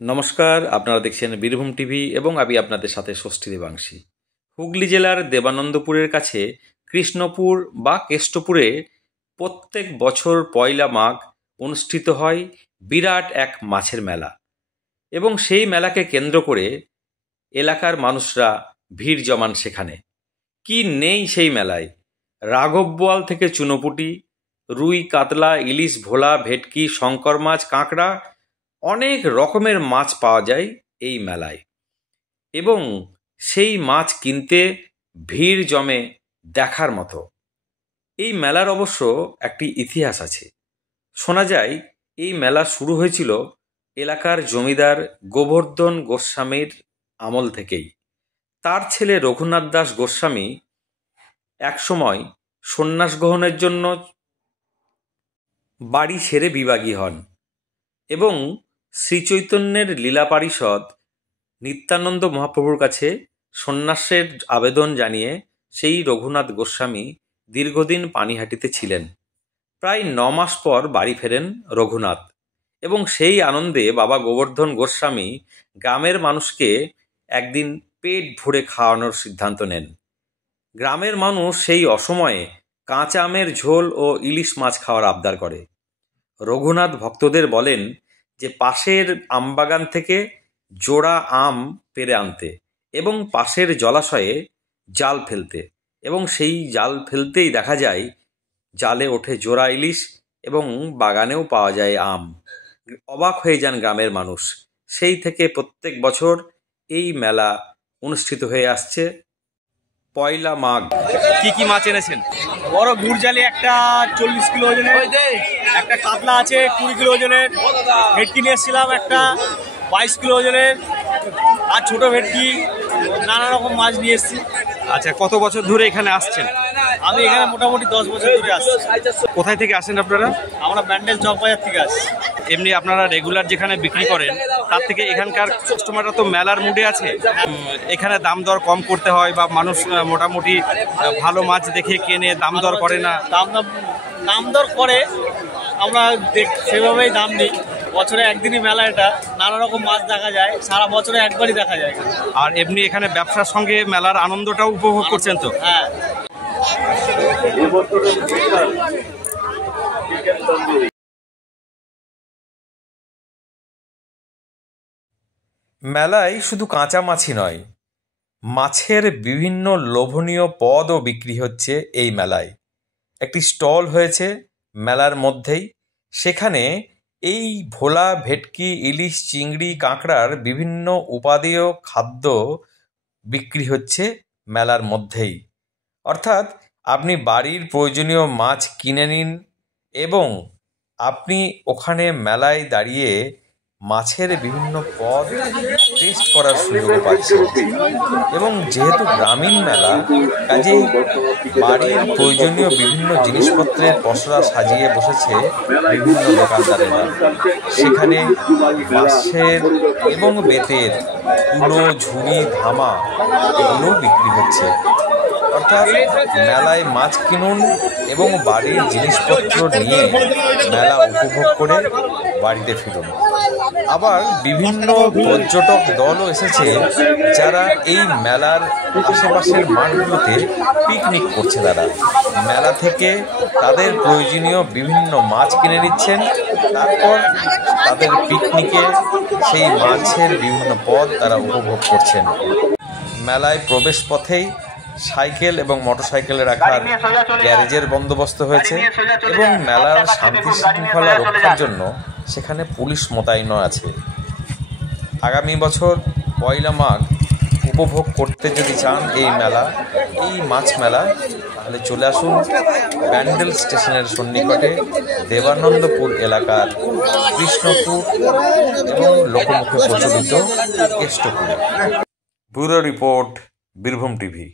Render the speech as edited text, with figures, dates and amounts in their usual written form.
নমস্কার, আপনারা দেখছেন বীরভূম টিভি এবং আমি আপনাদের সাথে ষষ্ঠী দেবাংশী। হুগলি জেলার দেবানন্দপুরের কাছে কৃষ্ণপুর বা কেষ্টপুরে প্রত্যেক বছর পয়লা মাঘ অনুষ্ঠিত হয় বিরাট এক মাছের মেলা এবং সেই মেলাকে কেন্দ্র করে এলাকার মানুষরা ভিড় জমান সেখানে। কি নেই সেই মেলায়! রাঘব বোয়াল থেকে চুনোপুটি, রুই, কাতলা, ইলিশ, ভোলা, ভেটকি, শঙ্কর মাছ, কাঁকড়া, অনেক রকমের মাছ পাওয়া যায় এই মেলায় এবং সেই মাছ কিনতে ভিড় জমে দেখার মতো। এই মেলার অবশ্য একটি ইতিহাস আছে। শোনা যায় এই মেলা শুরু হয়েছিল এলাকার জমিদার গোবর্ধন গোস্বামীর আমল থেকেই। তার ছেলে রঘুনাথ দাস গোস্বামী একসময় সন্ন্যাস গ্রহণের জন্য বাড়ি ছেড়ে বিভাগী হন এবং শ্রীচৈতন্যের লীলা পারিষদ নিত্যানন্দ মহাপ্রভুর কাছে সন্ন্যাসের আবেদন জানিয়ে সেই রঘুনাথ গোস্বামী দীর্ঘদিন পানিহাটিতে ছিলেন। প্রায় 9 মাস পর বাড়ি ফেরেন রঘুনাথ এবং সেই আনন্দে বাবা গোবর্ধন গোস্বামী গ্রামের মানুষকে একদিন পেট ভরে খাওয়ানোর সিদ্ধান্ত নেন। গ্রামের মানুষ সেই অসময়ে কাঁচা আমের ঝোল ও ইলিশ মাছ খাওয়ার আবদার করে। রঘুনাথ ভক্তদের বলেন যে পাশের আমবাগান থেকে জোড়া আম পেড়ে আনতে এবং পাশের জলাশয়ে জাল ফেলতে, এবং সেই জাল ফেলতেই দেখা যায় জালে ওঠে জোড়া ইলিশ এবং বাগানেও পাওয়া যায় আম। অবাক হয়ে যান গ্রামের মানুষ। সেই থেকে প্রত্যেক বছর এই মেলা অনুষ্ঠিত হয়ে আসছে। পয়লা মাঘ। কি কি মাছ এনেছেন? বড় গুড়জালি একটা 40 কিলো ওজনের, একটা কাতলা আছে 20 কিলো ওজনের, ভেটকি নিয়ে এসেছিলাম একটা 22 কিলো ওজনের, আর ছোট ভেটকি, নানা রকম মাছ নিয়ে এসেছি। আচ্ছা, কত বছর ধরে এখানে আসছেন? আমি এখানে মোটামুটি 10 বছর ধরে আসছি। কোথায় থেকে আসেন আপনারা? আমরা ব্যান্ডেল চক বাজার থেকে আসছি। এমনি আপনারা রেগুলার যেখানে বিক্রি করেন তার থেকে এখানকার কাস্টমাররা তো মেলার মুডে আছে, এখানে দাম দর কম করতে হয় বা মানুষ মোটামুটি ভালো মাছ দেখে কেনে দাম দর করে না? দাম দর করে, আমরা সেভাবেই দাম নিই। বছরে একদিনই মেলা, এটা নানা রকম মাছ দেখা যায়, সারা বছরে একবারই দেখা যায়। আর এমনি এখানে ব্যবসার সঙ্গে মেলার আনন্দটাও উপভোগ করছেন তো? হ্যাঁ। মেলায় শুধু কাঁচা মাছই নয়, মাছের বিভিন্ন লোভনীয় পদও বিক্রি হচ্ছে এই মেলায়। একটি স্টল হয়েছে মেলার মধ্যেই, সেখানে এই ভোলা, ভেটকি, ইলিশ, চিংড়ি, কাঁকড়ার বিভিন্ন উপাদেয় খাদ্য বিক্রি হচ্ছে মেলার মধ্যেই। অর্থাৎ আপনি বাড়ির প্রয়োজনীয় মাছ কিনে নিন এবং আপনি ওখানে মেলায় দাঁড়িয়ে মাছের বিভিন্ন পদ টেস্ট করার সুযোগ পাচ্ছেন। এবং যেহেতু গ্রামীণ মেলা, কাজেই বাড়ির প্রয়োজনীয় বিভিন্ন জিনিসপত্রের পসরা সাজিয়ে বসেছে বিভিন্ন দোকানদারেরা। সেখানে বাঁশের এবং বেতের কুলো, ঝুড়ি, ধামা এগুলো বিক্রি হচ্ছে। অর্থাৎ মেলায় মাছ কিনুন এবং বাড়ির জিনিসপত্র নিয়ে মেলা উপভোগ করে বাড়িতে ফিরুন। আবার বিভিন্ন পর্যটক দলও এসেছে যারা এই মেলার আশেপাশের মাঠগুলোতে পিকনিক করছে। তারা মেলা থেকে তাদের প্রয়োজনীয় বিভিন্ন মাছ কিনে নিচ্ছেন, তারপর তাদের পিকনিকে সেই মাছের বিভিন্ন পদ তারা উপভোগ করছেন। মেলায় প্রবেশ পথেই সাইকেল এবং মোটরসাইকেল রাখার গ্যারেজের বন্দোবস্ত হয়েছে এবং মেলার শান্তি শৃঙ্খলা রক্ষার জন্য সেখানে পুলিশ মোতায়েন আছে। আগামী বছর পয়লা মাঘ উপভোগ করতে যদি চান এই মেলা, এই মাছ মেলা, তাহলে চলে আসুন ব্যান্ডেল স্টেশনের সন্নিকটে দেবানন্দপুর এলাকার কৃষ্ণপুর এবং লোকমুখে প্রচলিত কেষ্টপুরে। Bureau report, Birbhum TV.